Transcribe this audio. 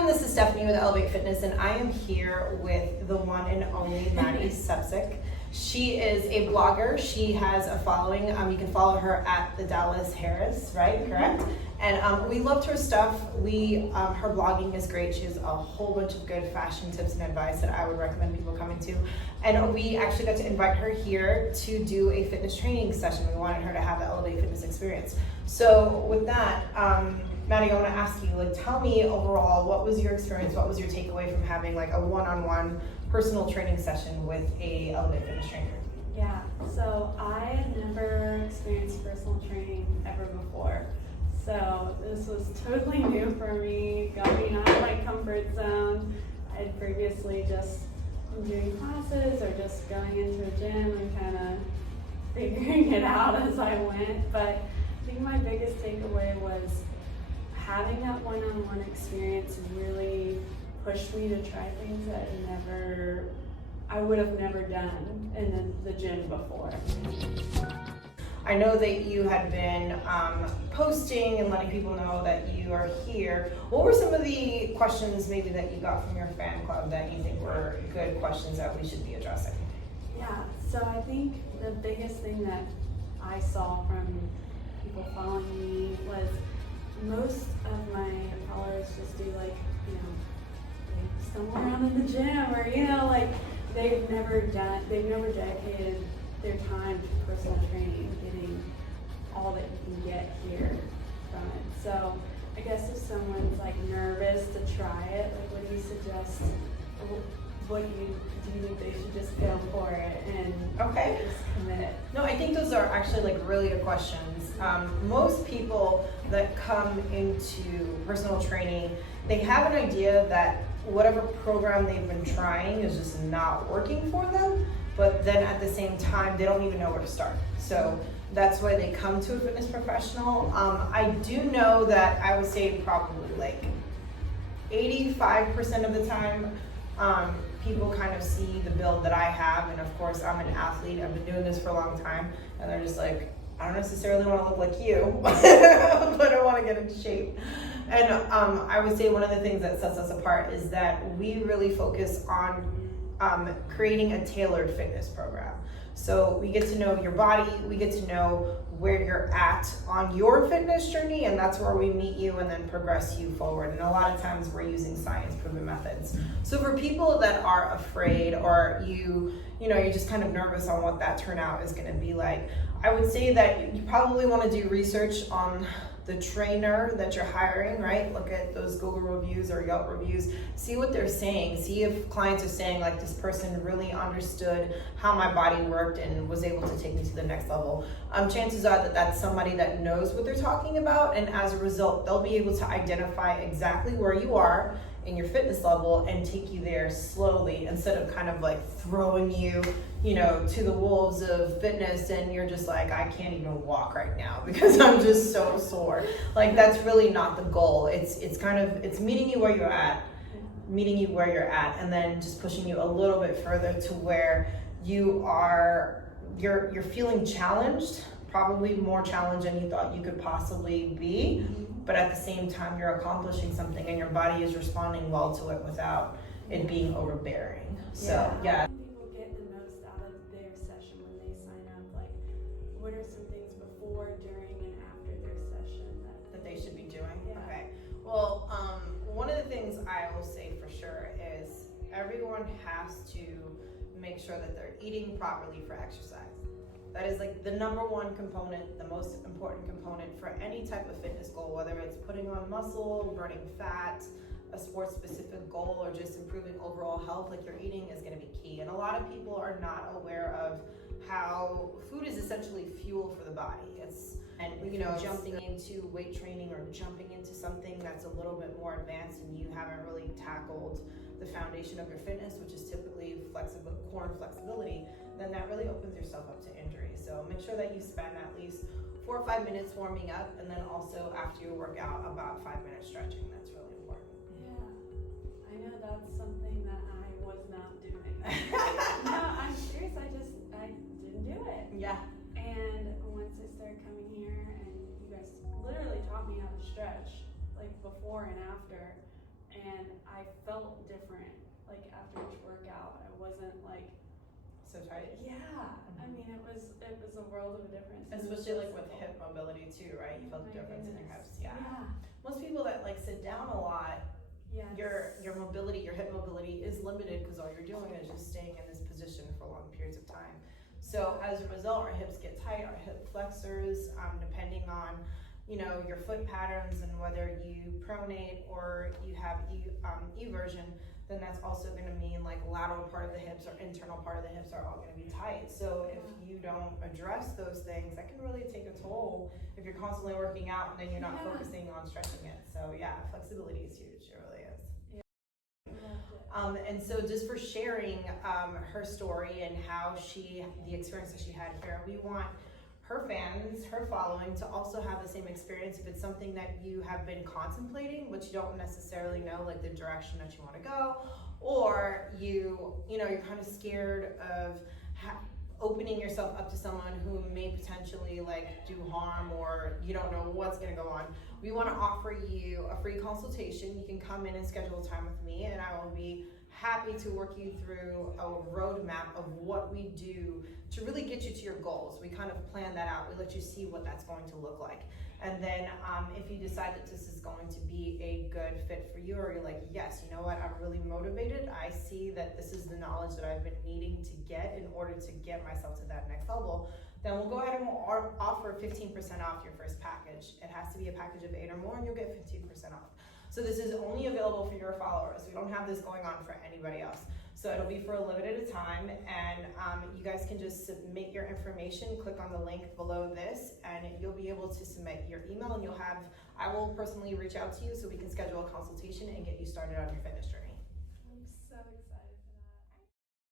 everyone, this is Stephanie with Elevate Fitness, and I am here with the one and only Maddie Sepsic. She is a blogger. She has a following. You can follow her at the Dallas Heiress, right? Correct? And we loved her stuff. Her blogging is great. She has a whole bunch of good fashion tips and advice that I would recommend people coming to. And we actually got to invite her here to do a fitness training session. We wanted her to have the Elevate Fitness experience. So with that, Maddie, I want to ask you, tell me overall, what was your experience? What was your takeaway from having a one-on-one personal training session with a Elevate Fitness trainer? Yeah, so I had never experienced personal training ever before. So this was totally new for me, got me out of my comfort zone. I had previously just been doing classes or just going into a gym and kind of figuring it out as I went. But I think my biggest takeaway was having that one-on-one experience really pushed me to try things that I would have never done in the gym before. I know that you had been posting and letting people know that you are here. What were some of the questions maybe that you got from your fan club that you think were good questions that we should be addressing? Yeah, so I think the biggest thing that I saw from people following me was most of my followers just do they stumble around in the gym or they've never dedicated their time to personal training, getting all that you can get here from it. So I guess if someone's nervous to try it, what do you suggest? Do you think they should just go for it and just commit? No, I think those are actually really good questions. Most people that come into personal training, they have an idea that whatever program they've been trying is just not working for them, but then at the same time, they don't even know where to start. So that's why they come to a fitness professional. I do know that I would say probably 85% of the time, people kind of see the build that I have, and of course I'm an athlete, I've been doing this for a long time, and they're just I don't necessarily want to look like you, but I want to get in shape. And I would say one of the things that sets us apart is that we really focus on creating a tailored fitness program. So we get to know your body, we get to know where you're at on your fitness journey, and that's where we meet you and then progress you forward. And a lot of times we're using science-proven methods. So for people that are afraid, or you're just kind of nervous on what that turnout is going to be like, I would say that you probably want to do research on the trainer that you're hiring, right? Look at those Google reviews or Yelp reviews, see what they're saying, see if clients are saying this person really understood how my body worked and was able to take me to the next level. Chances are that that's somebody that knows what they're talking about, and as a result, they'll be able to identify exactly where you are in your fitness level and take you there slowly, instead of kind of throwing you to the wolves of fitness, and you're just I can't even walk right now because I'm just so sore. That's really not the goal. It's meeting you where you're at, and then just pushing you a little bit further to where you're feeling challenged, probably more challenged than you thought you could possibly be, but at the same time you're accomplishing something and your body is responding well to it without it being overbearing. So yeah. People get the most out of their session when they sign up? What are some things before, during, and after their session that they should be doing? Yeah. Okay. Well, one of the things I will say for sure is everyone has to make sure that they're eating properly for exercise. That is the number one component, the most important component for any type of fitness goal, whether it's putting on muscle, burning fat, a sports specific goal, or just improving overall health. Your eating is going to be key. And a lot of people are not aware of how food is essentially fuel for the body. Jumping into weight training or jumping into something that's a little bit more advanced and you haven't really tackled the foundation of your fitness, which is typically core and flexibility, then that really opens yourself up to injury. So make sure that you spend at least 4 or 5 minutes warming up, and then also after your workout about 5 minutes stretching. That's really important. Yeah, I know that's something that I was not doing. No, I'm serious, I didn't do it. Yeah. And once I started coming here and you guys literally taught me how to stretch, before and after, and I felt different, like after each workout. I wasn't like, So tight. yeah, I mean, it was a world of a difference. It was Especially like with physical. hip mobility too, right? You felt the My difference in your goodness. hips. Yeah. Yeah. Most people that like sit down a lot, Yes. your mobility, your hip mobility is limited because all you're doing is just staying in this position for long periods of time. So as a result, our hips get tight, our hip flexors, depending on, you know, your foot patterns and whether you pronate or you have eversion, then that's also going to mean like lateral part of the hips or internal part of the hips are all going to be tight. So if you don't address those things, that can really take a toll if you're constantly working out and then you're not focusing on stretching it. So yeah, flexibility is huge. It really is. And so just for sharing her story and how the experience that she had here, we want her fans, her following to also have the same experience if it's something that you have been contemplating, but you don't necessarily know like the direction that you want to go, or you're kind of scared of opening yourself up to someone who may potentially like do harm, or you don't know what's going to go on. We want to offer you a free consultation. You can come in and schedule time with me, and I will be happy to work you through a roadmap of what we do to really get you to your goals. We kind of plan that out. We let you see what that's going to look like. And then if you decide that this is going to be a good fit for you, or you're like, yes, you know what, I'm really motivated. I see that this is the knowledge that I've been needing to get in order to get myself to that next level, then we'll go ahead and we'll offer 15% off your first package. It has to be a package of 8 or more, and you'll get 15% off. So this is only available for your followers. We don't have this going on for anybody else. So it'll be for a limited time, and you guys can just submit your information, click on the link below this, and you'll be able to submit your email, and I will personally reach out to you so we can schedule a consultation and get you started on your fitness journey.